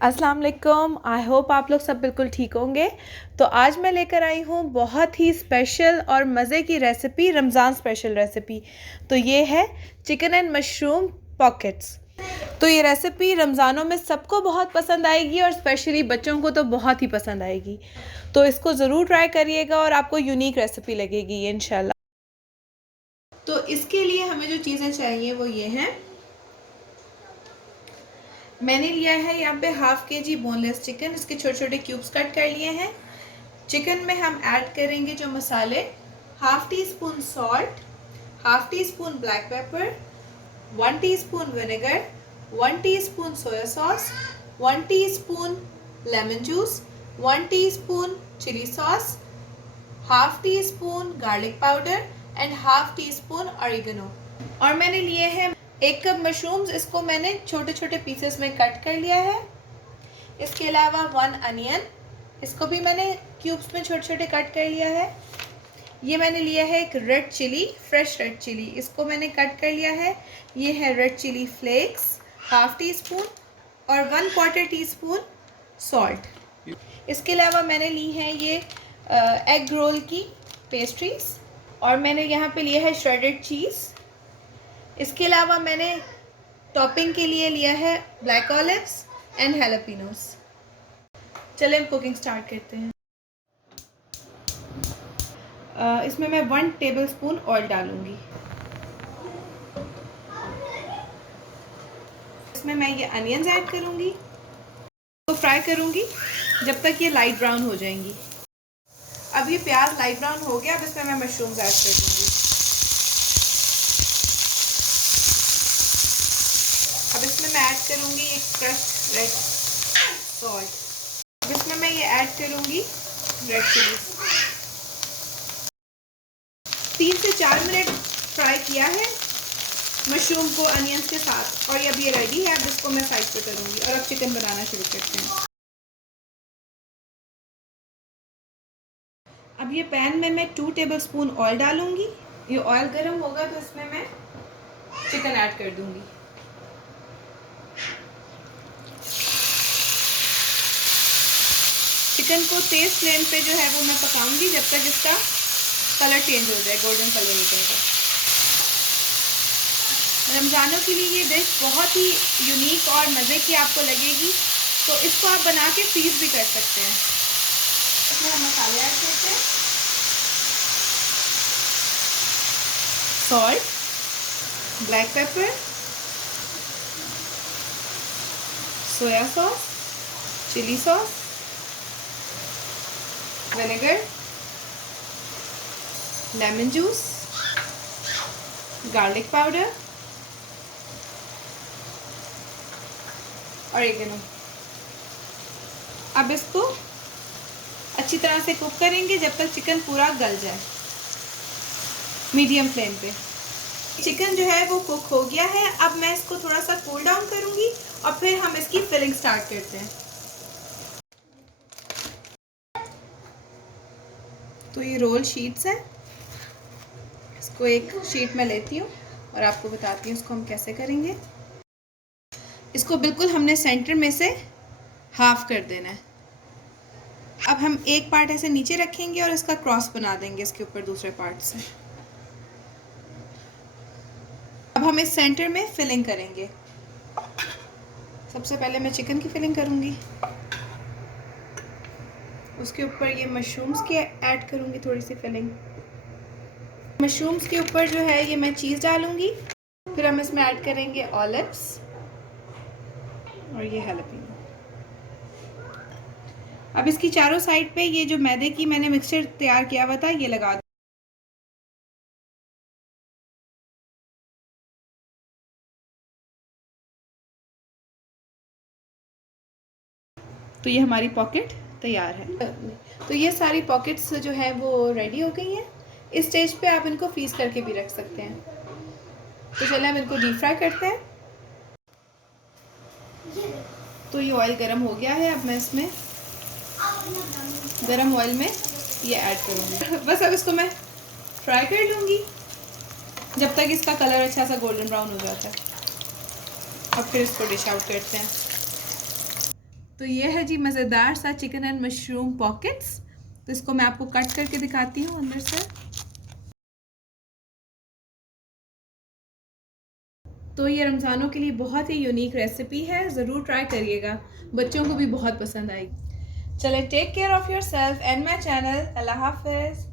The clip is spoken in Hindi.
अस्सलाम वालेकुम। आई होप आप लोग सब बिल्कुल ठीक होंगे। तो आज मैं लेकर आई हूँ बहुत ही स्पेशल और मज़े की रेसिपी, रमज़ान स्पेशल रेसिपी। तो ये है चिकन एंड मशरूम पॉकेट्स। तो ये रेसिपी रमज़ानों में सबको बहुत पसंद आएगी और स्पेशली बच्चों को तो बहुत ही पसंद आएगी। तो इसको ज़रूर ट्राई करिएगा और आपको यूनिक रेसिपी लगेगी ये इंशाल्लाह। तो इसके लिए हमें जो चीज़ें चाहिए वो ये हैं। मैंने लिया है यहाँ पे हाफ के जी बोनलेस चिकन। इसके छोटे छोटे क्यूब्स कट कर लिए हैं। चिकन में हम ऐड करेंगे जो मसाले, half teaspoon salt, half teaspoon black pepper, 1 teaspoon vinegar, 1 teaspoon soya sauce, 1 teaspoon lemon juice, 1 teaspoon chilli sauce, half teaspoon garlic powder and half teaspoon oregano. और मैंने लिए हैं 1 कप मशरूम्स। इसको मैंने छोटे छोटे पीसेस में कट कर लिया है। इसके अलावा 1 अनियन, इसको भी मैंने क्यूब्स में छोटे छोटे कट कर लिया है। ये मैंने लिया है एक red chilli, fresh red chilli, इसको मैंने कट कर लिया है। ये है red chilli flakes, half teaspoon और 1/4 टीस्पून सॉल्ट। इसके अलावा मैंने ली है ये एग रोल की पेस्ट्रीज और मैंने यहाँ पे लिया है श्रेडेड चीज़। इसके अलावा मैंने टॉपिंग के लिए लिया है ब्लैक ऑलिव्स एंड हैलापिनोस। चलें कुकिंग स्टार्ट करते हैं। इसमें मैं 1 टेबलस्पून ऑयल डालूंगी। इसमें मैं ये अनियंस ऐड करूंगी, तो फ्राई करूंगी जब तक ये लाइट ब्राउन हो जाएंगी। अब ये प्याज लाइट ब्राउन हो गया। अब इसमें मैं मशरूम्स ऐड कर दूंगी। अब इसमें मैं ऐड करूंगी एक क्रश्ड रेड सॉल्ट। अब इसमें मैं ये ऐड करूंगी रेड चिलीज। 3 से 4 मिनट फ्राई किया है मशरूम को अनियंस के साथ और अब ये रेडी है। अब इसको मैं साइड पे करूंगी और अब चिकन बनाना शुरू करते हैं। अब ये पैन में मैं 2 टेबलस्पून ऑयल डालूंगी। ये ऑयल गर्म होगा तो इसमें मैं चिकन ऐड कर दूंगी। चिकन को तेज फ्लेम पे जो है वो मैं पकाऊंगी जब तक इसका कलर चेंज हो जाए, गोल्डन कलर निकलेगा। रमज़ानों के लिए ये डिश बहुत ही यूनिक और मज़े की आपको लगेगी, तो इसको आप बना के फ्रीज भी कर सकते हैं। इसमें हम मसाले ऐड करते हैं। Salt, black pepper, soya sauce, chilli sauce, vinegar, lemon juice, garlic powder, oregano. अब इसको अच्छी तरह से कुक करेंगे जब तक चिकन पूरा गल जाए, मीडियम फ्लेम पे। चिकन जो है वो कुक हो गया है। अब मैं इसको थोड़ा सा कूल डाउन करूंगी और फिर हम इसकी फिलिंग स्टार्ट करते हैं। तो ये रोल शीट्स हैं। इसको एक शीट में लेती हूँ और आपको बताती हूँ इसको हम कैसे करेंगे। इसको बिल्कुल हमने सेंटर में से हाफ कर देना है। अब हम एक पार्ट ऐसे नीचे रखेंगे और इसका क्रॉस बना देंगे इसके ऊपर दूसरे पार्ट से। अब हम इस सेंटर में फिलिंग करेंगे। सबसे पहले मैं चिकन की फिलिंग करूँगी, उसके ऊपर ये मशरूम्स की ऐड करूँगी थोड़ी सी फिलिंग। मशरूम्स के ऊपर जो है ये मैं चीज़ डालूँगी। फिर हम इसमें ऐड करेंगे ऑलिव्स और ये हैलापिनो। अब इसकी चारों साइड पे ये जो मैदे की मैंने मिक्सचर तैयार किया हुआ था ये लगा दूँ। तो ये हमारी पॉकेट तैयार है। तो ये सारी पॉकेट्स जो है वो रेडी हो गई हैं। इस स्टेज पे आप इनको फ्रीज करके भी रख सकते हैं। तो चलिए हम इनको डीप फ्राई करते हैं। तो ये ऑयल गरम हो गया है। अब मैं इसमें गरम ऑयल में ये ऐड करूँगी। बस अब इसको मैं फ्राई कर लूँगी जब तक इसका कलर अच्छा सा गोल्डन ब्राउन हो जाता है। अब फिर इसको डिश आउट करते हैं। तो ये है जी मज़ेदार सा चिकन एंड मशरूम पॉकेट्स। तो इसको मैं आपको कट करके दिखाती हूँ अंदर से। तो ये रमज़ानों के लिए बहुत ही यूनिक रेसिपी है, ज़रूर ट्राई करिएगा, बच्चों को भी बहुत पसंद आएगी। चले, take care of yourself and my channel. अल्लाह हाफ़िज़।